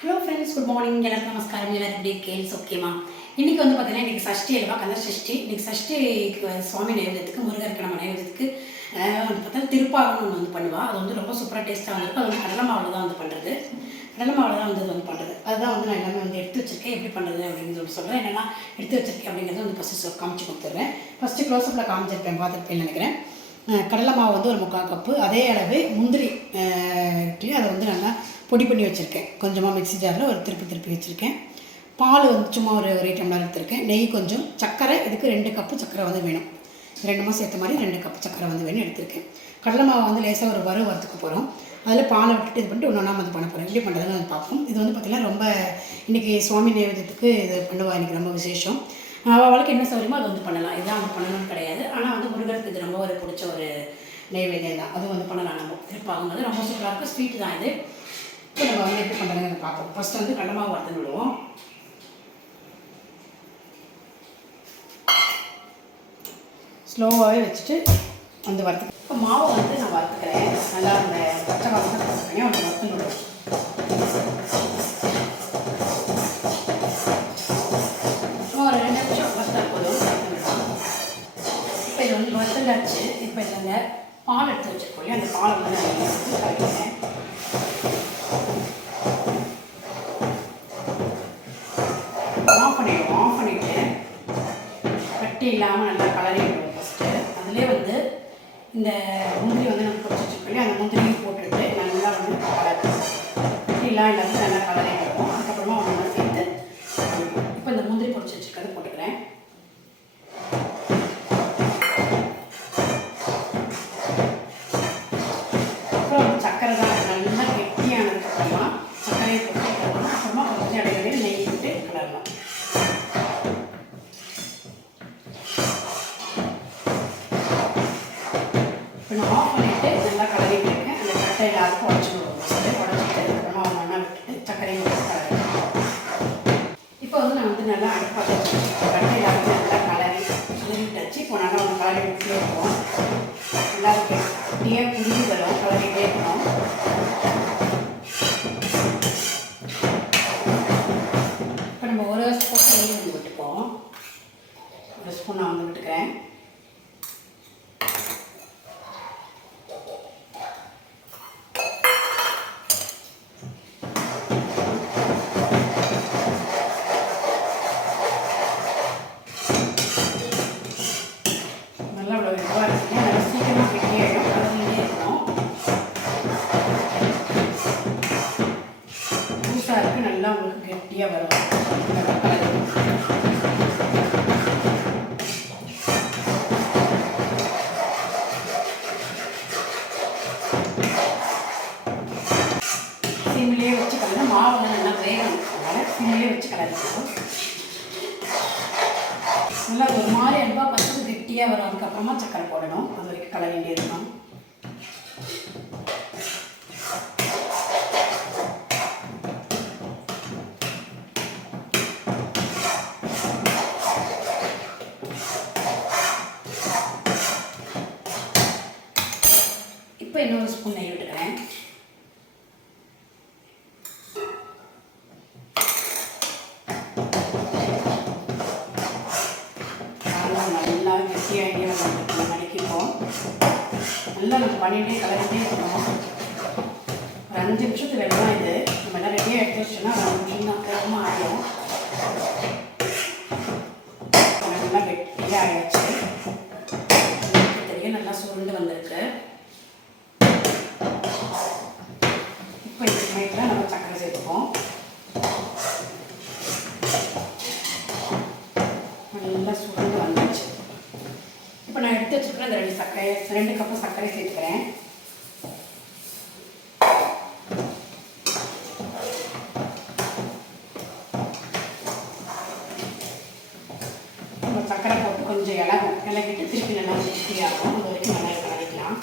Hello friends good morning எல்லாருக்கும் நமஸ்காரம். எல்லாரும் எப்படி கேள்ஸ் ஓகேமா இன்றைக்கி வந்து பார்த்தீங்கன்னா இன்றைக்கி சஷ்டி அல்லவா? கலர் சஷ்டி இன்றைக்கி சஷ்டி சுவாமி நைவேத்தியத்துக்கு முருகருக்கு நம்ம நைவேத்தியத்துக்கு வந்து பார்த்தா திருப்பாகணும் ஒன்று வந்து பண்ணுவா. அது வந்து ரொம்ப சூப்பராக டேஸ்ட்டாக வந்திருக்கும் அது வந்து கடலை மாவில் தான் வந்து பண்ணுறது கடலை மாவில் தான் வந்து வந்து பண்ணுறது அதுதான் வந்து நான் எல்லாமே வந்து எடுத்து வச்சிருக்கேன். எப்படி பண்ணுறது அப்படின்னு சொல்லி சொல்கிறேன் என்னென்னா எடுத்து வச்சிருக்கேன் அப்படிங்கிறத வந்து ஃபஸ்ட்டு காமிச்சு கொடுத்துட்றேன். ஃபஸ்ட்டு க்ளோஸ்அப்பில் காமிச்சிருப்பேன். பார்த்துருப்பேன்னு நினைக்கிறேன். கடலை மாவு வந்து ஒரு முக்கால் கப்பு அதே அளவு முந்திரி அஹ், அதை வந்து நல்லா பொடி பண்ணி வச்சுருக்கேன். கொஞ்சமாக மிக்ஸி ஜாரில் ஒரு திருப்பி திருப்பி வச்சுருக்கேன். பால் வந்து சும்மா ஒரு ஒரு டம்ளர் எடுத்திருக்கேன். நெய் கொஞ்சம் சர்க்கரை இதுக்கு ரெண்டு கப்பு சர்க்கரை வந்து வேணும். ரெண்டுமா சேர்த்த மாதிரி ரெண்டு கப்பு சர்க்கரை வந்து வேணும் எடுத்திருக்கேன். கடலை மாவு வந்து லேசாக ஒரு வறு வரத்துக்கு போகிறோம் அதில் பாலை விட்டுட்டு இது பண்ணிட்டு ஒன்றா வந்து பண்ண போகிறோம் எப்படி பண்ணுறதுன்னு வந்து பார்ப்போம். இது வந்து பார்த்திங்கன்னா ரொம்ப இன்றைக்கி சுவாமி நைவேத்தியத்துக்கு இது பண்ணுவா. இன்றைக்கி ரொம்ப விசேஷம். அவளுக்கு என்ன சௌரியமோ அது வந்து பண்ணலாம். இதான் வந்து பண்ணணும்னு கிடையாது. ஆனால் வந்து முருகருக்கு இது ரொம்ப ஒரு பிடிச்ச ஒரு நைவேத்தியம் தான். அது வந்து பண்ணலாம் நம்ம. திருப்பாகும் போது ரொம்ப சூப்பராக இருக்கும். ஸ்வீட் தான் இது. இப்போ நம்ம வந்து எப்படி பண்ணுறதுன்னு பார்ப்போம். ஃபஸ்ட்டு வந்து கடலை வறுத்து விடுவோம். ஸ்லோவாகவே வச்சுட்டு வந்து வறுத்து இப்போ மாவை வந்து நான் வறுத்துக்கிறேன். நல்லா அந்த பச்சை வாசனை வறுத்துக்கிறேன் ஒன்று வறுத்து விடுவோம். ஒரு ரெண்டு இப்போ இது வந்து வறுத்துலாச்சு இப்போ இதில் பால் எடுத்து வச்சுருக்கோம் அந்த பாலை வந்து நான் எடுத்து கரைக்கிறேன் ஆஃப் பண்ணிடுவோம் ஆஃப் பண்ணிவிட்டு கட்டி இல்லாமல் நல்லா கலரி விடுவோம் ஃபஸ்ட்டு அதிலே வந்து இந்த நல்லா அடுப்பாக கட்டை எல்லாருக்கும் நல்லா கலரி கலரி விட்டாச்சு இப்போ நல்லா ஒன்று கலரி விட்டு வைப்போம் நல்லா கெட்டியாக புரிஞ்சு வரும் கலரிட்டே இருக்கணும் இப்போ நம்ம ஒரு ஸ்பூன் நெய் வந்து விட்டுப்போம். ஒரு ஸ்பூன் நான் வந்து விட்டுக்கிறேன். மாவு வந்து நல்லா வேகணும். அதனால் சிம்லேயே வச்சு கலந்துக்கணும் நல்லா ஒரு மாதிரி அல்வா பச்சை கெட்டியாக வரும். அதுக்கப்புறமா சக்கரை போடணும். அது வரைக்கும் கலர் வேண்டியது இருக்கணும் இப்போ இன்னொரு ஸ்பூன் நெய் விட்டுக்கிறேன் எல்லாரும் நல்லா கெட்டியாகிட்டே வந்துட்டு மடிக்கிப்போம் நல்லா நம்ம பண்ணிகிட்டே கலரிட்டே இருக்கணும் ஒரு அஞ்சு நிமிஷத்துக்கு ரெடியாக இது? நம்ம எல்லாம் ரெடியாக எடுத்து வச்சோன்னா ஒரு அஞ்சு நிமிஷம் தான். வேகமாக ஆகிடும் நல்லா கெட்டியாக ஆயிடுச்சு. தெரியும் நல்லா சுருண்டு வந்திருக்கு. இப்போ இந்த சமயத்தில் நம்ம சக்கரை சேர்த்துப்போம் நல்லா சுருண்டு வந்துச்சு இப்போ நான் எடுத்து வச்சுருக்கேன் அந்த ரெண்டு சர்க்கரை ரெண்டு கப்பு சர்க்கரை சேர்த்துக்கிறேன். நம்ம சர்க்கரை போட்டு கொஞ்சம் இலகும். இலகிட்டு திருப்பி நல்லா திருப்தியாகும் அது வரைக்கும் நல்லா கலரிக்கலாம்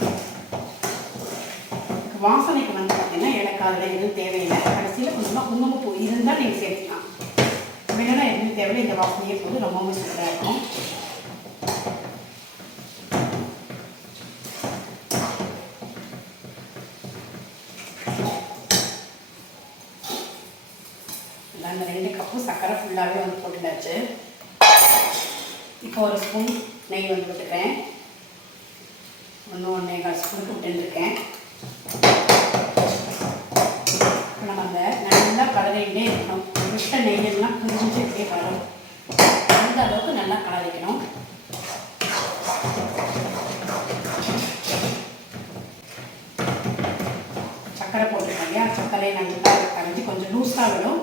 வாசனைக்கு வந்து பார்த்தீங்கன்னா ஏலக்காய் அதில் எதுவும் தேவையில்லை. கடைசியில் கொஞ்சமாக குங்குமப்பூ இருந்தால் நீங்கள் சேர்த்துக்கலாம். வேணும்னா எதுவும் தேவையில்லை இந்த வாசனையே போது ரொம்பவும் சூப்பராக இருக்கும் நல்லாவே வந்து போட்டுட்டாச்சு இப்போ ஒரு ஸ்பூன் நெய் வந்து விட்டுருக்கேன் ஒன்று ஒன்றே கால் ஸ்பூன் விட்டுருக்கேன் நம்ம அந்த நல்லா கலரிக்கிட்டே இருக்கணும். விட்ட நெய்யெல்லாம் புரிஞ்சு இப்படியே வரும் அந்த அளவுக்கு நல்லா கலரைக்கணும். சர்க்கரை போட்டுருக்கோம் இல்லையா? சக்கரையை நல்லா கரைஞ்சி கொஞ்சம் லூஸாக விடும்.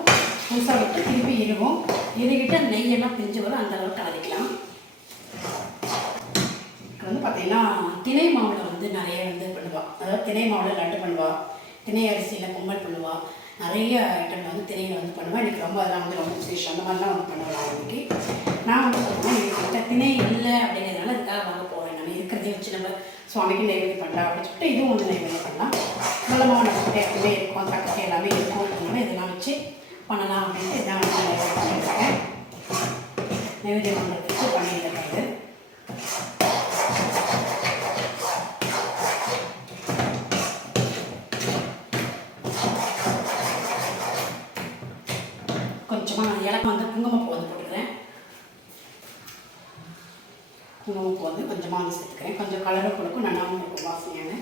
லூஸாக விட்டு திருப்பி இருவோம் இறுகிட்டு அந்த நெய்யெல்லாம் பிரிஞ்சு வரும். அந்த அளவுக்கு கலரிக்கலாம். பார்த்தீங்கன்னா திணை மாவில் வந்து நிறைய வந்து பண்ணுவாள் அதாவது திணை மாவில் லட்டு பண்ணுவாள் திணை அரிசியில் பொங்கல் பண்ணுவாள் நிறைய ஐட்டம் வந்து திணையில் வந்து பண்ணுவேன் எனக்கு ரொம்ப அதெல்லாம் வந்து ரொம்ப விசேஷம். அந்த மாதிரிலாம் வந்து பண்ணுவேன் இன்னைக்கு. நான் வந்து சொல்லுவேன் எங்ககிட்ட திணை இல்லை அப்படிங்கிறதுனால அதுக்காக வாங்க போவேன். நம்ம இருக்கிறதே வச்சு நம்ம சுவாமிக்கு நைவேத்தியம் பண்ணலாம் அப்படின்னு சொல்லிட்டு இதுவும் வந்து நைவேத்தியம் பண்ணலாம். மூலமாக நம்ம எப்பவுமே இருக்கும். தக்கத்தை எல்லாமே இருக்கும். அப்படின்னா இதெல்லாம் வச்சு பண்ணலாம் அப்படின்ட்டு இதான் வந்து நைவேத்தியம் பண்ணியிருக்கேன் நைவேத்தியம் பண்ணுறதுக்கு பண்ணியிருக்கிறது. கொஞ்சமாக நான் குங்குமப்பூ வந்து போட்டுக்கிறேன். குங்குமப்பூ வந்து கொஞ்சமாக வந்து சேர்த்துக்கிறேன். கொஞ்சம் கலரும் கொடுக்கும் நல்லாவும் இருக்கும் வாசனையான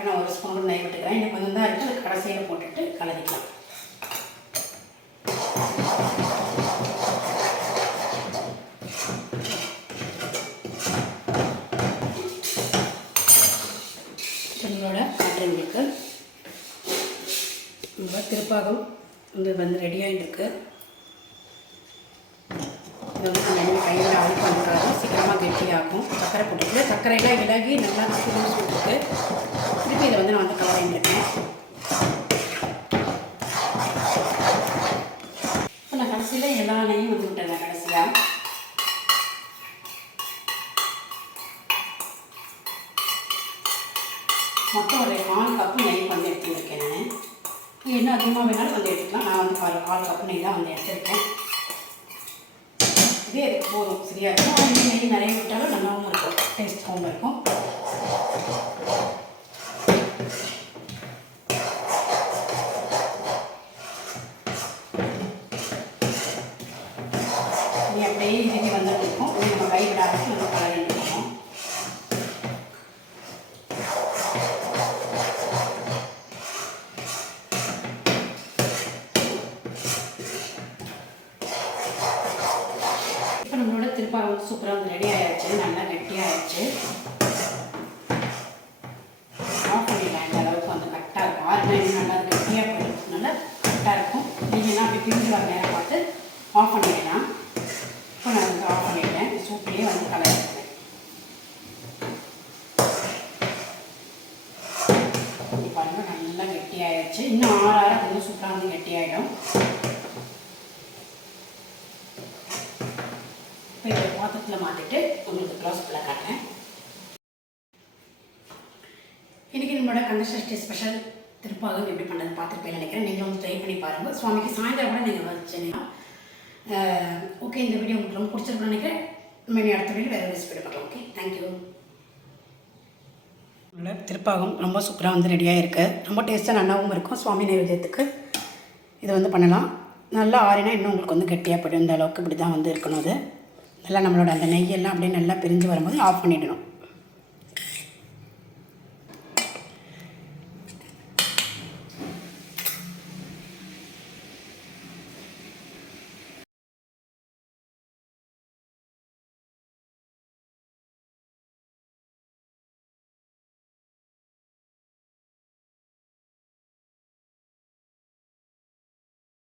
இப்போ நான் ஒரு ஸ்பூன் நெய் விட்டுக்கிறேன். இன்னும் கொஞ்சம் தான் இருக்குது அது கடைசியில் போட்டுட்டு கலரிக்கலாம் நம்மளோட காட்டன் மில்க்கு நம்ம திருப்பாகம் வந்து வந்து ரெடி ஆகிட்டுருக்கு இது வந்து நம்ம கையில் அழுக்கு வந்துக்காது சீக்கிரமாக கெட்டியாகும். சர்க்கரை போட்டுட்டு சர்க்கரையெல்லாம் இலகி நல்லா சுடு சொல்லிட்டு திருப்பி இதை வந்து நான் வந்து கலரிங் இருக்கேன் இப்போ நான் கடைசியில் எல்லா நெய்யும் வந்து விட்டுறேன் கடைசியாக மொத்தம் ஒரு நாலு கப்பு நெய் வந்து எடுத்துருக்கேன். நான் என்ன அதிகமாக வேணாலும் வந்து எடுத்துக்கலாம். நான் வந்து கால் கால் கப்பு நெய் தான் வந்து எடுத்திருக்கேன். இதே போதும் சரியா இருக்கும்? நெய் நிறைய பர்ஃபெக்டாக கரெக்டாக இருக்கும். நீங்கள்னா அப்படி பிரிஞ்சு வர நேரம் பார்த்து ஆஃப் பண்ணிடலாம். இப்போ நான் வந்து ஆஃப் பண்ணிட்டேன் சூப்பிலே வந்து கலர் எடுத்தேன் இப்போ நல்லா கெட்டியாயிடுச்சு இன்னும் ஆறு ஆறு அது சூப்பராக வந்து கெட்டியாயிடும். இப்போ இதை பாத்திரத்தில் மாற்றிட்டு உங்களுக்கு க்ளோஸ் ஃபுல்லாக காட்டுறேன். இன்றைக்கி நம்மளோட கந்தசஷ்டி ஸ்பெஷல் திருப்பாகம் எப்படி பண்ணுறது பார்த்துருப்பேன் நினைக்கிறேன். நீங்களும் வந்து ட்ரை பண்ணி பாருங்கள் சுவாமிக்கு சாயந்தரம் கூட நீங்கள் வச்சுன்னா ஓகே இந்த வீடியோ உங்களுக்கு ரொம்ப பிடிச்சிருக்குன்னு நினைக்கிறேன். நம்ம அடுத்த வீடியோ வேறு ரெசிபி பார்க்கலாம். ஓகே தேங்க்யூ திருப்பாகம் ரொம்ப சூப்பராக வந்து ரெடியாக இருக்குது ரொம்ப டேஸ்ட்டாக நல்லாவும் இருக்கும். சுவாமி நைவேத்தியத்துக்கு இது வந்து பண்ணலாம். நல்லா ஆறினா இன்னும் உங்களுக்கு வந்து கெட்டியாக போய்டும். இந்த அளவுக்கு இப்படி தான் வந்து இருக்கணும் அது. நல்லா நம்மளோட அந்த நெய்யெல்லாம் அப்படியே நல்லா பிரிஞ்சு வரும்போது ஆஃப் பண்ணிடணும்.